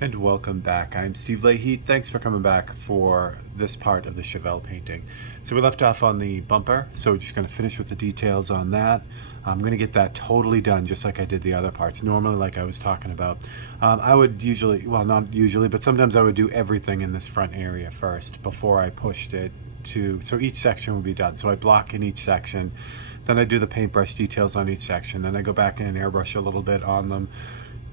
And welcome back. I'm Steve Leahy. Thanks for coming back for this part of the Chevelle painting. So we left off on the bumper, so we're just going to finish with the details on that. I'm going to get that totally done just like I did the other parts. Normally, like I was talking about, I would usually, well, not usually, but sometimes I would do everything in this front area first before I pushed it to, so each section would be done. So I block in each section, then I do the paintbrush details on each section, then I go back in and airbrush a little bit on them,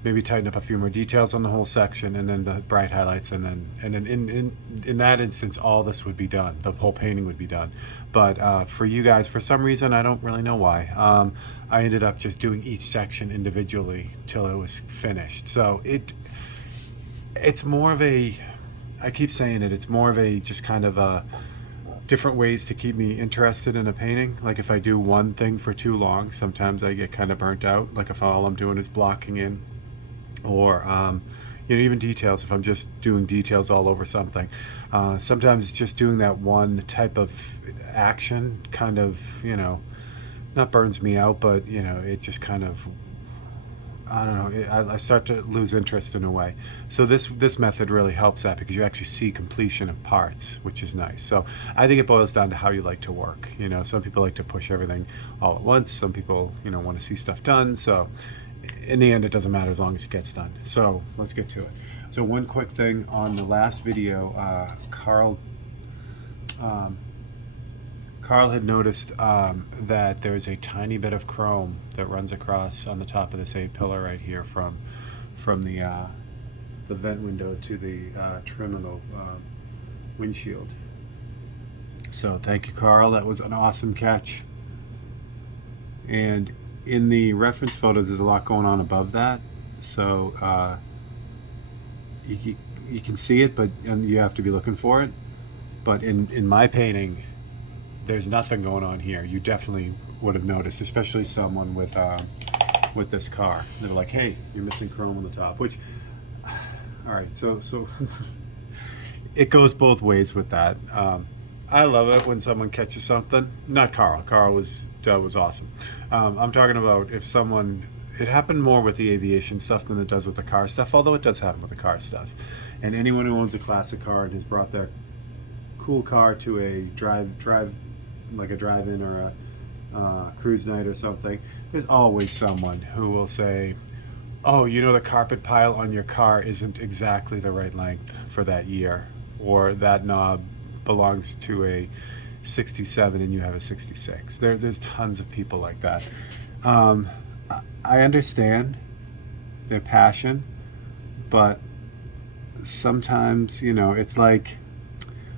maybe tighten up a few more details on the whole section, and then the bright highlights, and then in that instance all this would be done, the whole painting would be done. But for you guys, for some reason, I don't really know why, I ended up just doing each section individually till it was finished. So it's more of a, I keep saying it's more of a just kind of a different ways to keep me interested in a painting. Like if I do one thing for too long, sometimes I get kind of burnt out. Like if all I'm doing is blocking in, or even details, if I'm just doing details all over something. Sometimes just doing that one type of action kind of, not burns me out, but it just kind of, I don't know, I start to lose interest in a way. So this method really helps that, because you actually see completion of parts, which is nice. So I think it boils down to how you like to work. Some people like to push everything all at once. Some people, want to see stuff done. So in the end, it doesn't matter as long as it gets done. So let's get to it. So one quick thing on the last video, Carl had noticed that there's a tiny bit of chrome that runs across on the top of this A-pillar right here from the vent window to the trim of the windshield. So thank you, Carl. That was an awesome catch. And in the reference photo, there's a lot going on above that. So you can see it, and you have to be looking for it. But in my painting, there's nothing going on here. You definitely would have noticed, especially someone with this car. They're like, hey, you're missing chrome on the top, which, all right, so it goes both ways with that. I love it when someone catches something. Not Carl. Carl was awesome. I'm talking about if someone, it happened more with the aviation stuff than it does with the car stuff, although it does happen with the car stuff. And anyone who owns a classic car and has brought their cool car to a like a drive-in or a cruise night or something, there's always someone who will say, oh, the carpet pile on your car isn't exactly the right length for that year, or that knob belongs to a 67 and you have a 66. There's tons of people like that. I understand their passion, but sometimes, it's like,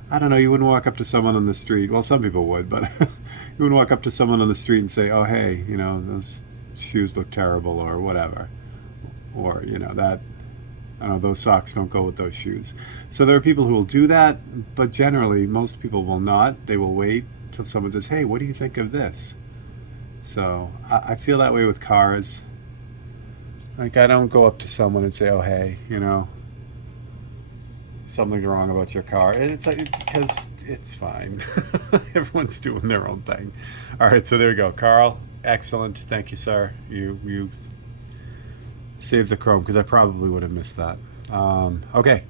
I don't know, you wouldn't walk up to someone on the street. Well, some people would, but you wouldn't walk up to someone on the street and say, oh, hey, those shoes look terrible, or whatever. Or, that, I don't know, those socks don't go with those shoes. So there are people who will do that, but generally most people will not. They will wait till someone says, hey, what do you think of this? So I feel that way with cars. Like, I don't go up to someone and say, oh, hey, something's wrong about your car. And it's like, because it's fine. Everyone's doing their own thing. All right, so there we go. Carl, excellent. Thank you, sir. You saved the chrome, because I probably would have missed that. Okay,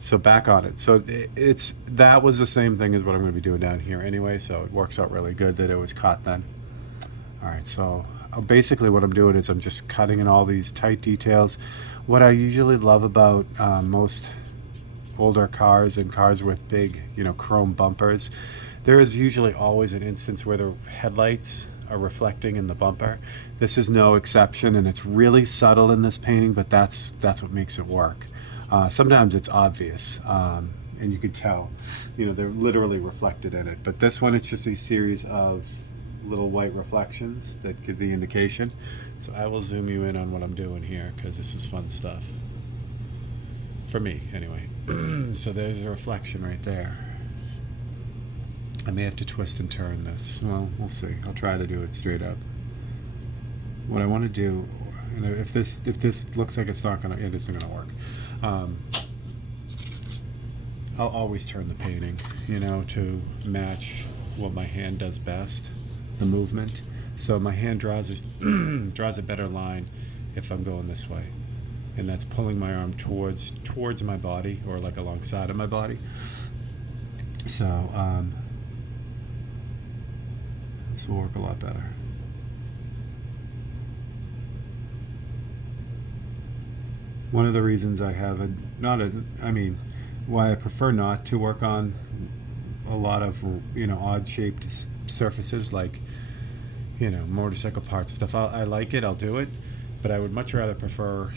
so back on it. So that was the same thing as what I'm going to be doing down here anyway, so it works out really good that it was caught then. All right, so basically what I'm doing is I'm just cutting in all these tight details. What I usually love about most older cars and cars with big, chrome bumpers, there is usually always an instance where the headlights are reflecting in the bumper. This is no exception, and it's really subtle in this painting, but that's what makes it work. Sometimes it's obvious, and you can tell, they're literally reflected in it. But this one, it's just a series of little white reflections that give the indication. So I will zoom you in on what I'm doing here, because this is fun stuff. For me, anyway. So there's a reflection right there. I may have to twist and turn this. Well, we'll see. I'll try to do it straight up. What I want to do, if this looks like it's not gonna, it isn't gonna work. I'll always turn the painting, to match what my hand does best, the movement. So my hand draws a better line if I'm going this way. and that's pulling my arm towards my body, or like alongside of my body. So this will work a lot better. One of the reasons I have why I prefer not to work on a lot of, odd shaped surfaces, like, motorcycle parts and stuff. I like it, I'll do it, but I would much rather prefer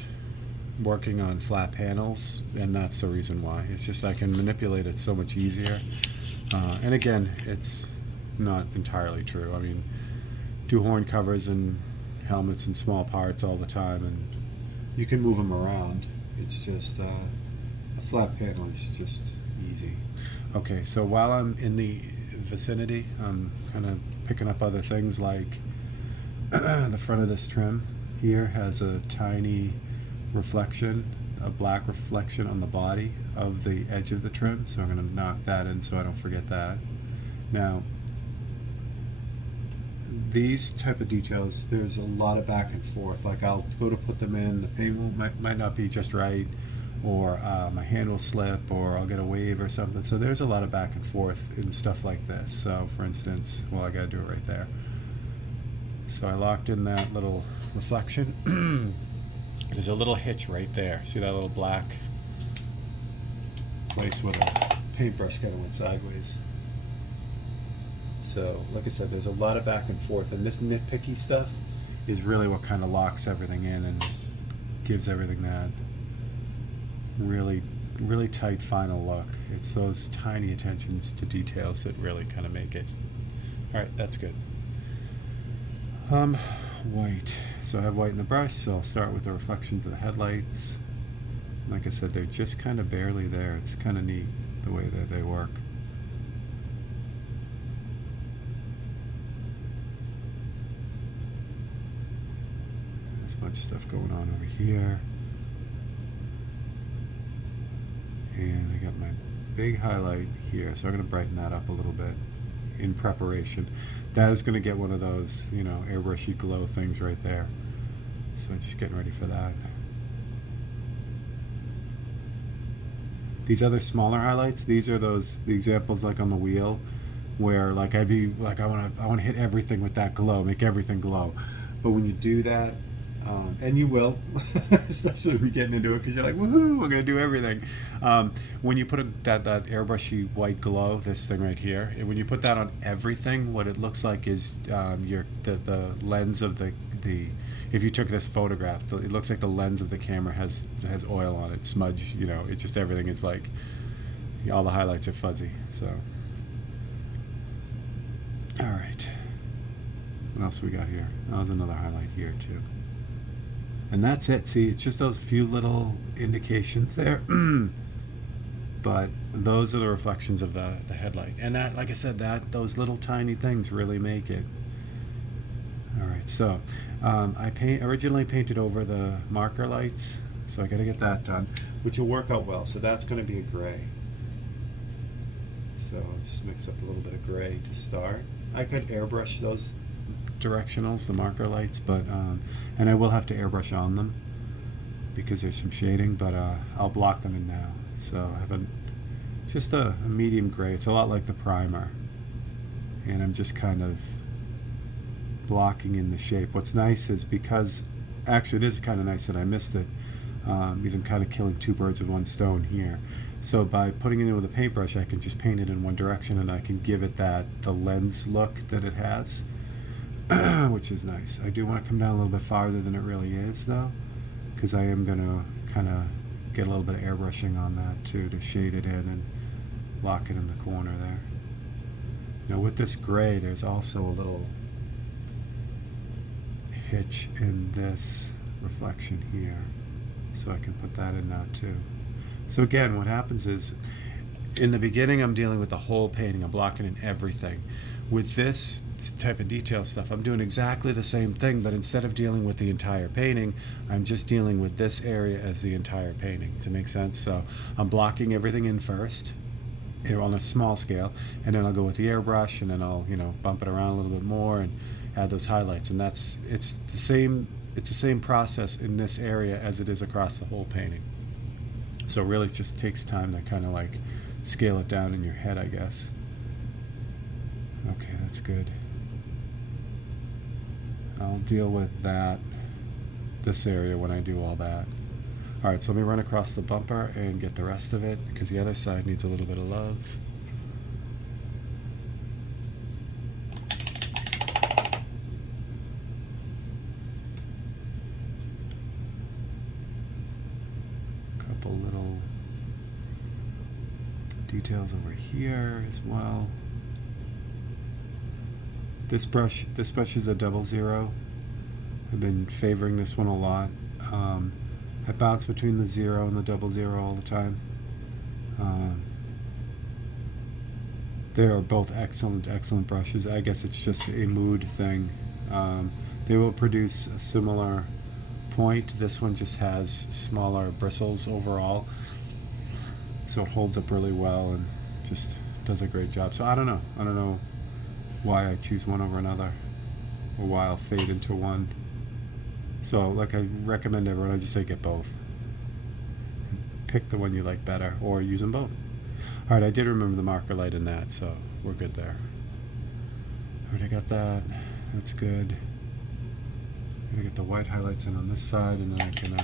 working on flat panels, and that's the reason why. It's just I can manipulate it so much easier. And again, it's not entirely true. I mean, do horn covers and helmets and small parts all the time, and you can move them around. It's just a flat panel is just easy. Okay, so while I'm in the vicinity, I'm kind of picking up other things, like the front of this trim here has a tiny reflection, a black reflection on the body of the edge of the trim, so I'm going to knock that in so I don't forget that. Now, these type of details, there's a lot of back and forth. Like, I'll go to put them in, the paint might not be just right, or my hand will slip, or I'll get a wave or something. So there's a lot of back and forth in stuff like this. So for instance, I gotta do it right there. So I locked in that little reflection. There's a little hitch right there. See that little black place where the paintbrush kind of went sideways? So, like I said, there's a lot of back and forth, and this nitpicky stuff is really what kind of locks everything in and gives everything that really, really tight final look. It's those tiny attentions to details that really kind of make it. All right, that's good. White. So I have white in the brush, so I'll start with the reflections of the headlights. Like I said, they're just kind of barely there. It's kind of neat the way that they work. There's a bunch of stuff going on over here. And I got my big highlight here, so I'm going to brighten that up a little bit in preparation. That is going to get one of those, airbrushy glow things right there. So just getting ready for that. These other smaller highlights, these are the examples like on the wheel, where like I'd be like, I want to hit everything with that glow, make everything glow. But when you do that, and you will, especially when you're getting into it, because you're like, woohoo, we're going to do everything. When you put that airbrushy white glow, this thing right here, and when you put that on everything, what it looks like is the lens of the if you took this photograph, it looks like the lens of the camera has oil on it, smudge, it just, everything is like, all the highlights are fuzzy. So, all right. What else we got here? Oh, there's another highlight here too. And that's it. See, it's just those few little indications there. But those are the reflections of the headlight. And that, like I said, those little tiny things really make it. All right, so I originally painted over the marker lights, so I got to get that done, which will work out well. So that's going to be a gray. So I'll just mix up a little bit of gray to start. I could airbrush those directionals, the marker lights, but and I will have to airbrush on them because there's some shading, but I'll block them in now. So I have just a medium gray. It's a lot like the primer, and I'm just kind of blocking in the shape. What's nice is, because actually it is kind of nice that I missed it, because I'm kind of killing two birds with one stone here. So by putting it in with a paintbrush, I can just paint it in one direction, and I can give it the lens look that it has. Which is nice. I do want to come down a little bit farther than it really is, though, because I am going to kind of get a little bit of airbrushing on that too, to shade it in and lock it in the corner there. Now with this gray, there's also a little hitch in this reflection here, so I can put that in now too. So again, what happens is, in the beginning, I'm dealing with the whole painting. I'm blocking in everything. With this type of detail stuff, I'm doing exactly the same thing, but instead of dealing with the entire painting, I'm just dealing with this area as the entire painting. Does it make sense? So I'm blocking everything in first, on a small scale, and then I'll go with the airbrush, and then I'll bump it around a little bit more and add those highlights. And it's the same it's the same process in this area as it is across the whole painting. So really it just takes time to kind of like scale it down in your head, I guess. Okay, that's good. I'll deal with this area when I do all that. Alright, so let me run across the bumper and get the rest of it, because the other side needs a little bit of love. Couple little details over here as well. This brush is a 00. I've been favoring this one a lot. I bounce between the 0 and the 00 all the time. They are both excellent brushes. I guess it's just a mood thing. They will produce a similar point. This one just has smaller bristles overall, so it holds up really well and just does a great job. So I don't know why I choose one over another, or why I'll fade into one. So like I recommend everyone, I just say get both. Pick the one you like better, or use them both. Alright, I did remember the marker light in that, so we're good there. Alright, I got that. That's good. I'm gonna get the white highlights in on this side, and then I can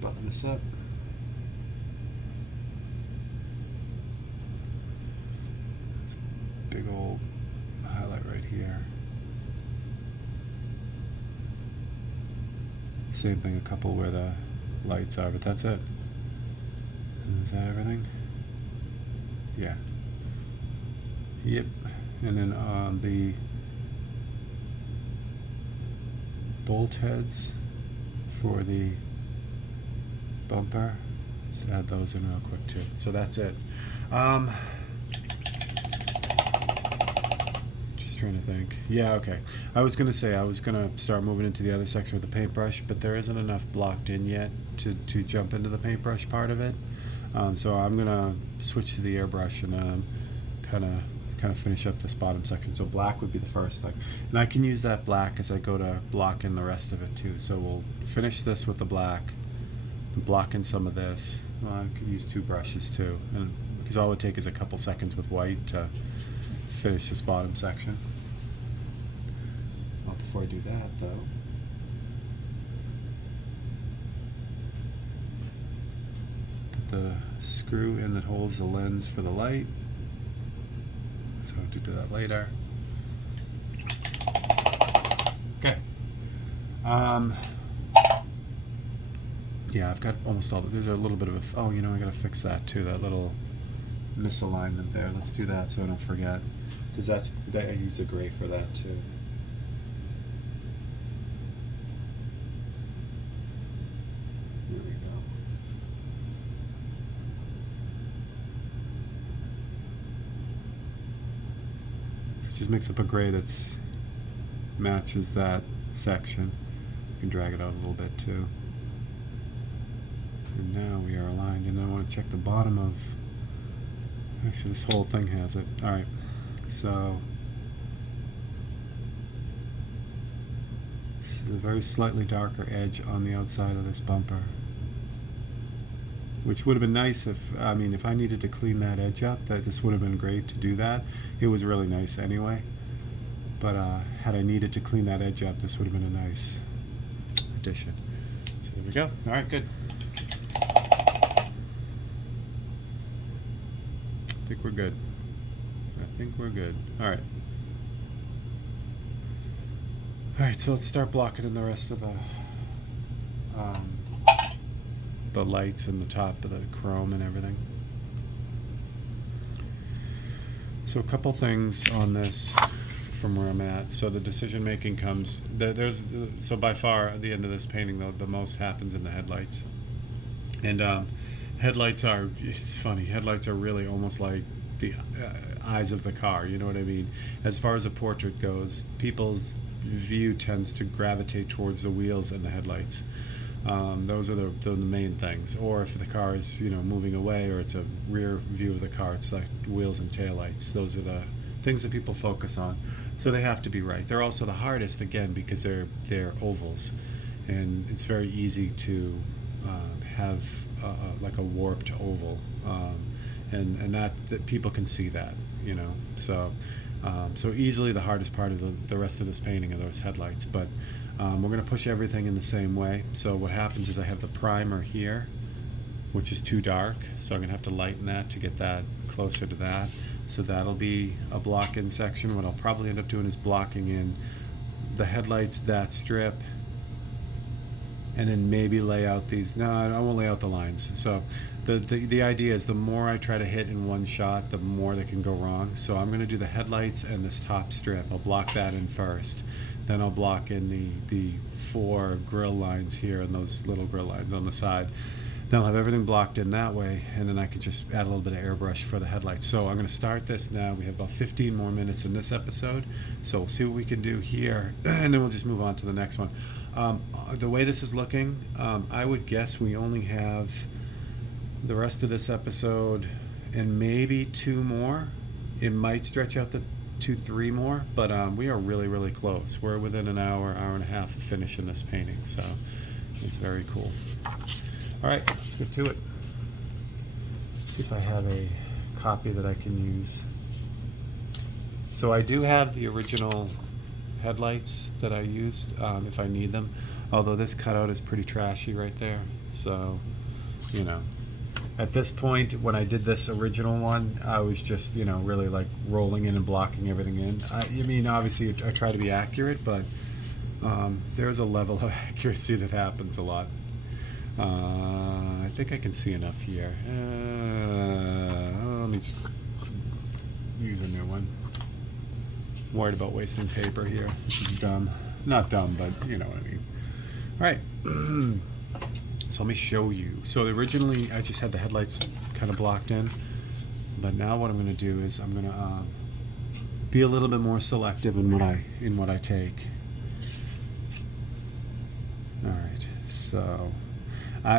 button this up. This big old highlight right here. Same thing, a couple where the lights are, but that's it. Is that everything? Yeah. Yep. And then the bolt heads for the bumper, just add those in real quick too. So that's it. Just trying to think. Yeah, okay. I was gonna say I was gonna start moving into the other section with the paintbrush, but there isn't enough blocked in yet to jump into the paintbrush part of it. So I'm gonna switch to the airbrush and kind of finish up this bottom section. So black would be the first thing, and I can use that black as I go to block in the rest of it too. So we'll finish this with the black and block in some of this. Well, I could use two brushes too, and because all it would take is a couple seconds with white to finish this bottom section. Well, before I do that though, put the screw in that holds the lens for the light. So I have to do that later. Okay. Yeah, I've got almost all. There's a little bit of a. Oh, you know, I gotta fix that too. That little misalignment there. Let's do that so I don't forget, because I use the gray for that too. There we go. Just mix up a gray that's matches that section. You can drag it out a little bit too. And now we are aligned, and I want to check the bottom of, actually this whole thing has it. Alright, so this is a very slightly darker edge on the outside of this bumper, which would have been nice if I needed to clean that edge up, this would have been great to do that. It was really nice anyway, but had I needed to clean that edge up, this would have been a nice addition. So there we go. Alright, good. I think we're good. Alright. Alright, so let's start blocking in the rest of the lights and the top of the chrome and everything. So a couple things on this from where I'm at. So the decision making comes, so by far at the end of this painting the most happens in the headlights. And headlights are, it's funny, headlights are really almost like the eyes of the car, you know what I mean? As far as a portrait goes, people's view tends to gravitate towards the wheels and the headlights. Those are the main things. Or if the car is, moving away, or it's a rear view of the car, it's like wheels and taillights. Those are the things that people focus on. So they have to be right. They're also the hardest, again, because they're ovals, and it's very easy to have like a warped oval, and that people can see that, you know. So so easily the hardest part of the rest of this painting are those headlights. But we're going to push everything in the same way. So what happens is I have the primer here, which is too dark, so I'm going to have to lighten that to get that closer to that. So that'll be a block-in section. What I'll probably end up doing is blocking in the headlights, that strip, and then maybe lay out these. No, I won't lay out the lines. So the idea is the more I try to hit in one shot, the more that can go wrong. So I'm going to do the headlights and this top strip. I'll block that in first. Then I'll block in the 4 grill lines here and those little grill lines on the side. Then I'll have everything blocked in that way, and then I can just add a little bit of airbrush for the headlights. So I'm going to start this now. We have about 15 more minutes in this episode, so we'll see what we can do here, and then we'll just move on to the next one. The way this is looking, I would guess we only have the rest of this episode and maybe 2 more. It might stretch out to 3 more, but we are really, really close. We're within an hour and a half of finishing this painting, so it's very cool. All right, let's get to it. See if I have a copy that I can use. So I do have the original headlights that I used if I need them, although this cutout is pretty trashy right there. So, you know, at this point, when I did this original one, I was just, you know, really like rolling in and blocking everything in. I mean, obviously, I try to be accurate, but there's a level of accuracy that happens a lot. I think I can see enough here. Let me just use a new one. Worried about wasting paper here, which is dumb. Not dumb, but you know what I mean. All right. So let me show you. So originally I just had the headlights kind of blocked in, but now what I'm going to do is I'm going to be a little bit more selective in what I take. All right. So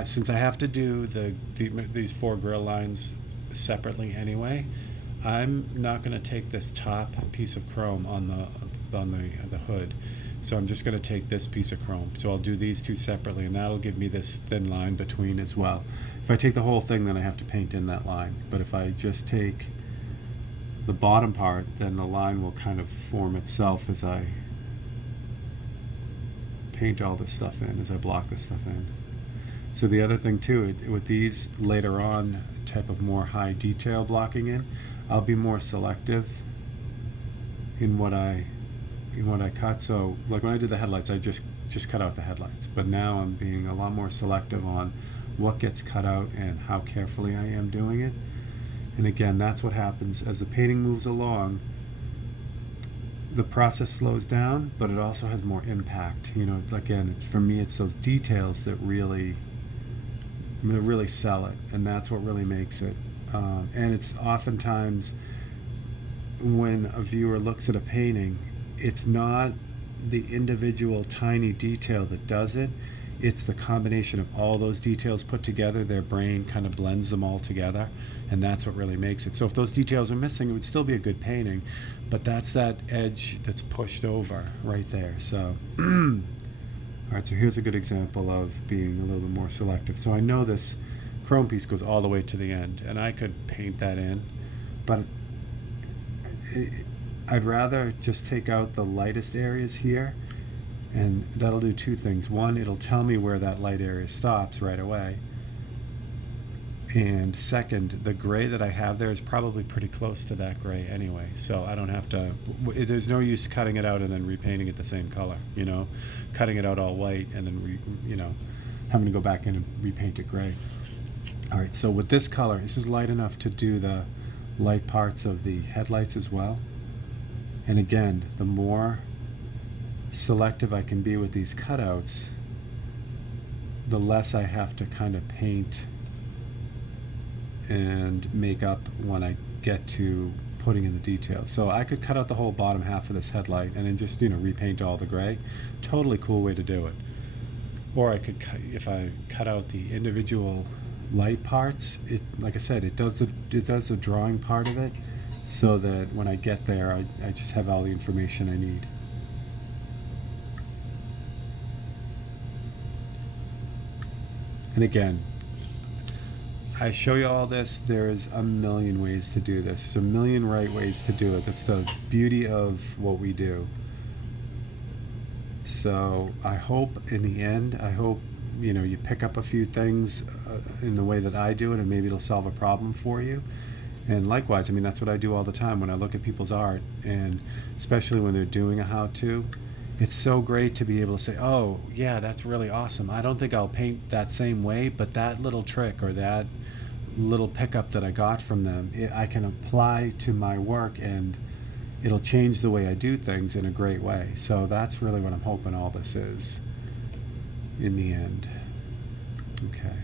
since I have to do these 4 grill lines separately anyway, I'm not going to take this top piece of chrome on the hood. So I'm just going to take this piece of chrome. So I'll do these 2 separately, and that'll give me this thin line between as well. If I take the whole thing, then I have to paint in that line. But if I just take the bottom part, then the line will kind of form itself as I paint all this stuff in, as I block this stuff in. So the other thing too, with these later on type of more high detail blocking in, I'll be more selective in what I cut. So like when I did the headlights, I just cut out the headlights. But now I'm being a lot more selective on what gets cut out and how carefully I am doing it. And again, that's what happens as the painting moves along. The process slows down, but it also has more impact. You know, again, for me, it's those details that really sell it, and that's what really makes it. And it's oftentimes when a viewer looks at a painting, it's not the individual tiny detail that does it. It's the combination of all those details put together. Their brain kind of blends them all together, and that's what really makes it. So if those details are missing, it would still be a good painting, but that's that edge that's pushed over right there. So all right, so here's a good example of being a little bit more selective. So I know this chrome piece goes all the way to the end, and I could paint that in, but I'd rather just take out the lightest areas here, and that'll do 2 things. One, it'll tell me where that light area stops right away. And second, the gray that I have there is probably pretty close to that gray anyway, so I don't have to, there's no use cutting it out and then repainting it the same color, you know, cutting it out all white and then, having to go back in and repaint it gray. All right, so with this color, this is light enough to do the light parts of the headlights as well. And again, the more selective I can be with these cutouts, the less I have to kind of paint and make up when I get to putting in the details. So I could cut out the whole bottom half of this headlight and then just repaint all the gray. Totally cool way to do it. Or I could, if I cut out the individual light parts, it, like I said, it does the drawing part of it. so that when I get there, I just have all the information I need. And again, I show you all this, there's a million ways to do this. There's a million right ways to do it. That's the beauty of what we do. So I hope in the end, you pick up a few things in the way that I do it, and maybe it'll solve a problem for you. And likewise, that's what I do all the time when I look at people's art, and especially when they're doing a how-to. It's so great to be able to say, oh, yeah, that's really awesome. I don't think I'll paint that same way, but that little trick or that little pickup that I got from them, I can apply to my work, and it'll change the way I do things in a great way. So that's really what I'm hoping all this is in the end. Okay.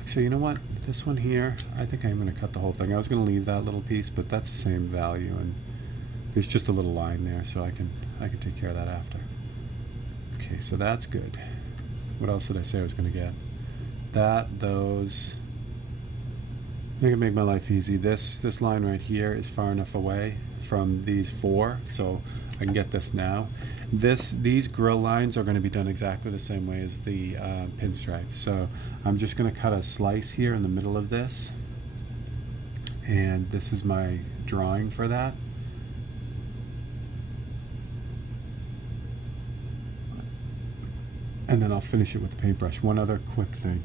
Actually, you know what? This one here, I think I'm going to cut the whole thing. I was going to leave that little piece, but that's the same value, and there's just a little line there, so I can take care of that after. Okay, so that's good. What else did I say I was going to get? Those. I can make my life easy. This line right here is far enough away from these four, so I can get this now. These grill lines are going to be done exactly the same way as the pinstripe. So I'm just going to cut a slice here in the middle of this, and this is my drawing for that. And then I'll finish it with the paintbrush. One other quick thing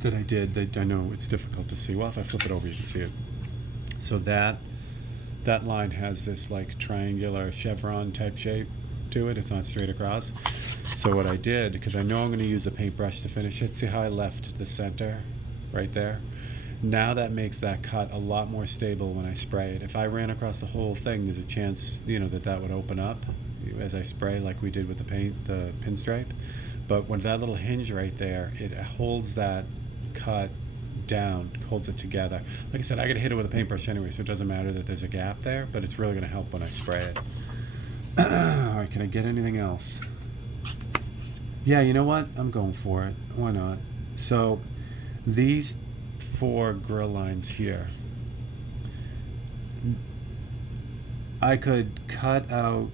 that I did that I know it's difficult to see. Well, if I flip it over, you can see it. So that line has this like triangular chevron type shape to it. It's not straight across. So what I did, because I know I'm going to use a paintbrush to finish it, see how I left the center right there? Now that makes that cut a lot more stable when I spray it. If I ran across the whole thing, there's a chance, that would open up as I spray, like we did with the pinstripe. But when that little hinge right there, it holds that cut down, holds it together. Like I said, I gotta hit it with a paintbrush anyway, so it doesn't matter that there's a gap there, but it's really gonna help when I spray it. All right, can I get anything else? Yeah, you know what? I'm going for it. Why not? So these 4 grill lines here, I could cut out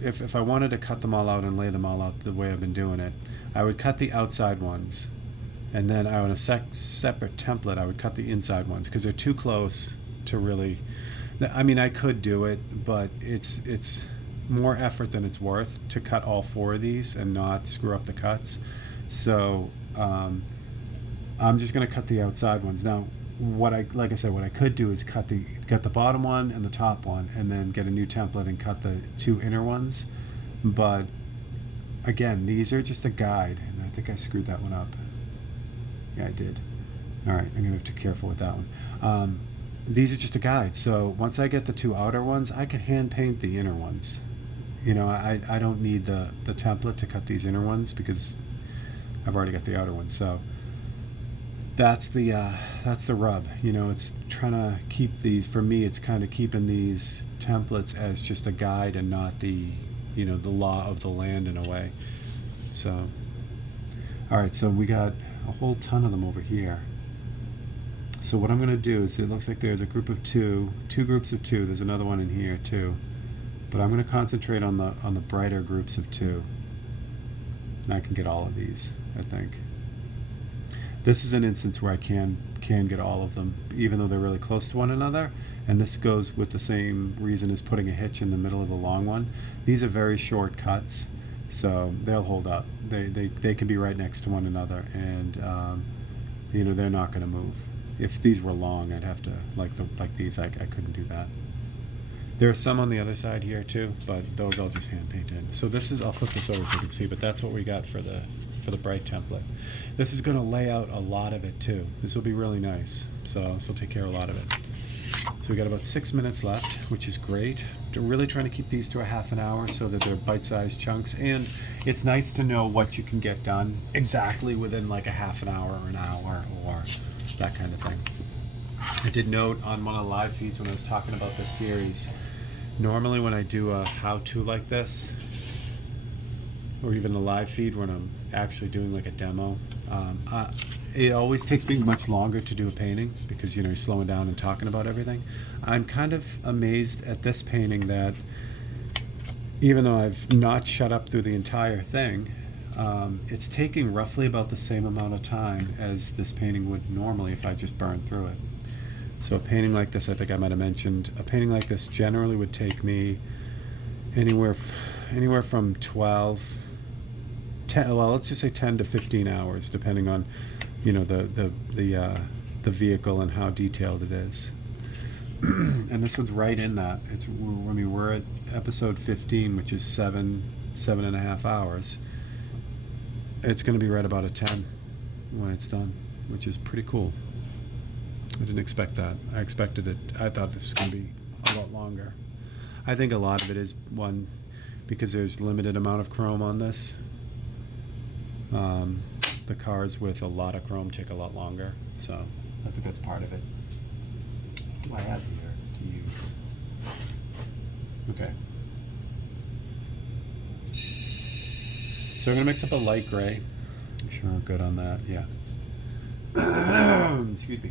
if I wanted to cut them all out and lay them all out the way I've been doing it, I would cut the outside ones, and then on a separate template I would cut the inside ones because they're too close to really. I could do it, but it's more effort than it's worth to cut all 4 of these and not screw up the cuts. So I'm just going to cut the outside ones now. What I could do is cut the bottom one and the top one, and then get a new template and cut the 2 inner ones. But again, these are just a guide, and I think I screwed that one up. Yeah, I did. All right, I'm gonna have to be careful with that one. These are just a guide. So once I get the 2 outer ones, I can hand paint the inner ones. I don't need the template to cut these inner ones because I've already got the outer ones. So that's the rub. It's trying to keep these, for me, it's kind of keeping these templates as just a guide and not the law of the land in a way. So, all right, so we got a whole ton of them over here. So what I'm going to do is, it looks like there's a group of 2 groups of 2. There's another one in here too, but I'm going to concentrate on the brighter groups of 2, and I can get all of these, I think. This is an instance where I can get all of them, even though they're really close to one another. And this goes with the same reason as putting a hitch in the middle of the long one. These are very short cuts, so they'll hold up. They can be right next to one another, and they're not going to move. If these were long, I'd have to, like these, I couldn't do that. There are some on the other side here too, but those I'll just hand paint in. So this is, I'll flip this over so you can see, but that's what we got for the bright template. This is going to lay out a lot of it too. This will be really nice. So this will take care of a lot of it. So we got about 6 minutes left, which is great. We're really trying to keep these to a half an hour so that they're bite-sized chunks, and it's nice to know what you can get done exactly within like a half an hour or an hour or that kind of thing. I did note on one of the live feeds when I was talking about this series, normally when I do a how-to like this, or even a live feed when I'm actually doing like a demo, It always takes me much longer to do a painting because, you're slowing down and talking about everything. I'm kind of amazed at this painting that even though I've not shut up through the entire thing, it's taking roughly about the same amount of time as this painting would normally if I just burned through it. So a painting like this, I think I might have mentioned, a painting like this generally would take me anywhere from 10, well, let's just say 10 to 15 hours, depending on, the vehicle and how detailed it is. And this one's right in that. We're at episode 15, which is 7.5 hours. It's going to be right about a 10 when it's done, which is pretty cool. I didn't expect that. I thought this was going to be a lot longer. I think a lot of it is, one, because there's limited amount of chrome on this. The cars with a lot of chrome take a lot longer, so I think that's part of it. What do I have here to use? Okay. So I'm going to mix up a light gray. I'm sure we're good on that, yeah. Excuse me.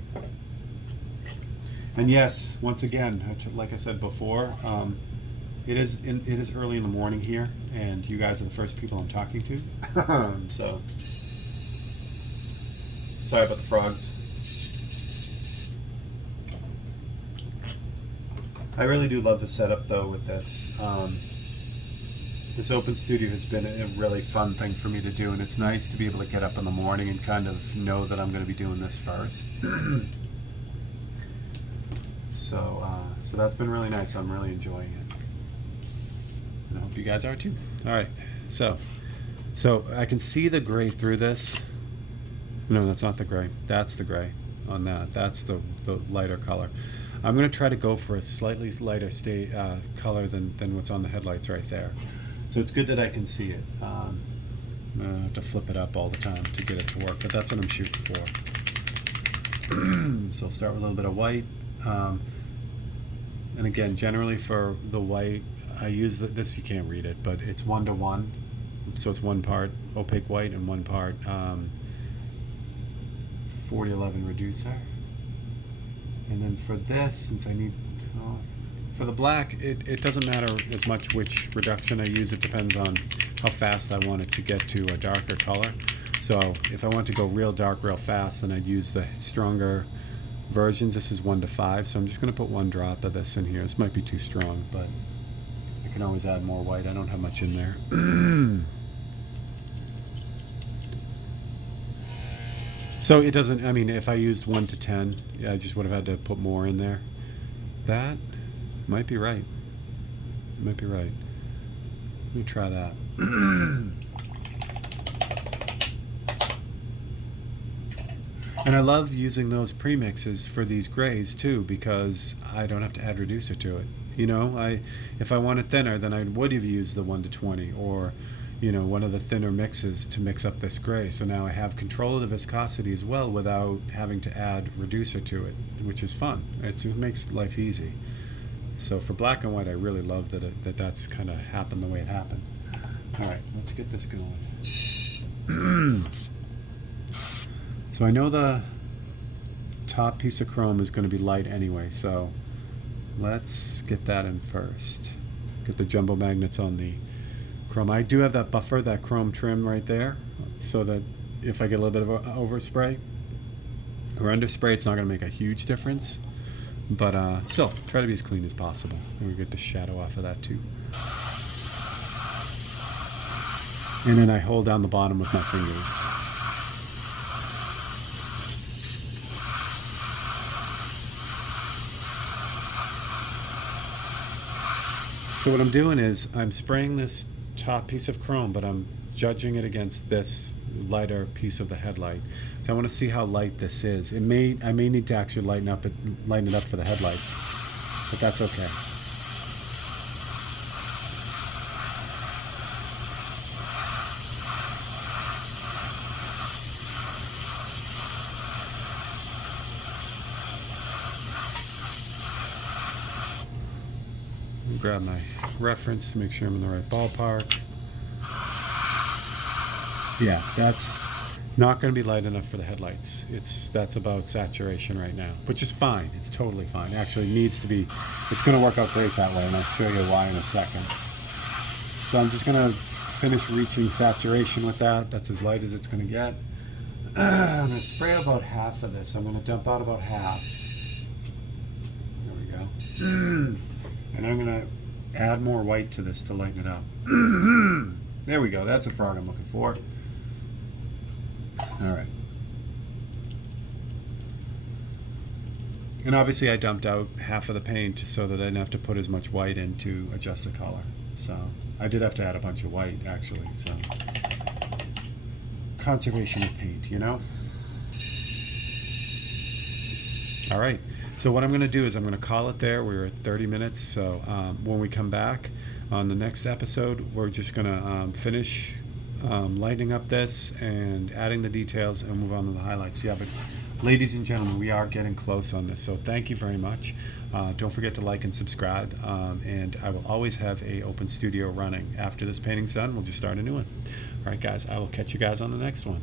And yes, once again, like I said before, it is early in the morning here, and you guys are the first people I'm talking to. So, sorry about the frogs. I really do love the setup though with this. This open studio has been a really fun thing for me to do, and it's nice to be able to get up in the morning and kind of know that I'm going to be doing this first. So that's been really nice. I'm really enjoying it. And I hope you guys are too. All right, so I can see the gray through this. No, that's not the gray. That's the gray on that. That's the lighter color. I'm going to try to go for a slightly lighter color than what's on the headlights right there. So it's good that I can see it. I'm going to have to flip it up all the time to get it to work, but that's what I'm shooting for. So I'll start with a little bit of white. And again, generally for the white, I use this, you can't read it, but it's 1:1. So it's one part opaque white and one part 4011 reducer. And then for this, since I need, for the black, it doesn't matter as much which reduction I use. It depends on how fast I want it to get to a darker color. So if I want to go real dark real fast, then I'd use the stronger versions. This is 1:5, so I'm just going to put one drop of this in here. This might be too strong, but I can always add more white. I don't have much in there. So it doesn't, I mean, if I used 1 to 10, yeah, I just would have had to put more in there. That might be right. It might be right. Let me try that. And I love using those premixes for these grays too, because I don't have to add reducer to it. If I want it thinner, then I would have used the 1 to 20 or one of the thinner mixes to mix up this gray. So now I have control of the viscosity as well without having to add reducer to it, which is fun. It makes life easy. So for black and white, I really love that's kind of happened the way it happened. All right, let's get this going. So I know the top piece of chrome is going to be light anyway, so let's get that in first. Get the jumbo magnets on the chrome. I do have that buffer, that chrome trim right there, so that if I get a little bit of overspray or underspray, it's not going to make a huge difference. But still, try to be as clean as possible. And we get the shadow off of that too. And then I hold down the bottom with my fingers. So what I'm doing is I'm spraying this top piece of chrome, but I'm judging it against this lighter piece of the headlight. So I want to see how light this is. I may need to actually lighten it up for the headlights, but that's okay. Grab my reference to make sure I'm in the right ballpark. Yeah, Not going to be light enough for the headlights. That's about saturation right now, which is fine. It's totally fine. Actually, it needs to be. It's going to work out great that way, and I'll show you why in a second. So I'm just going to finish reaching saturation with that. That's as light as it's going to get. I'm going to spray about half of this. I'm going to dump out about half. There we go. And I'm going to add more white to this to lighten it up. There we go. That's the frog I'm looking for. All right. And obviously I dumped out half of the paint so that I didn't have to put as much white in to adjust the color. So I did have to add a bunch of white actually. So conservation of paint, you know? All right. So what I'm going to do is I'm going to call it there. We're at 30 minutes. So when we come back on the next episode, we're just going to finish lighting up this and adding the details and move on to the highlights. Yeah, but ladies and gentlemen, we are getting close on this, so thank you very much. Don't forget to like and subscribe, and I will always have a open studio running. After this painting's done, we'll just start a new one. All right, guys, I will catch you guys on the next one.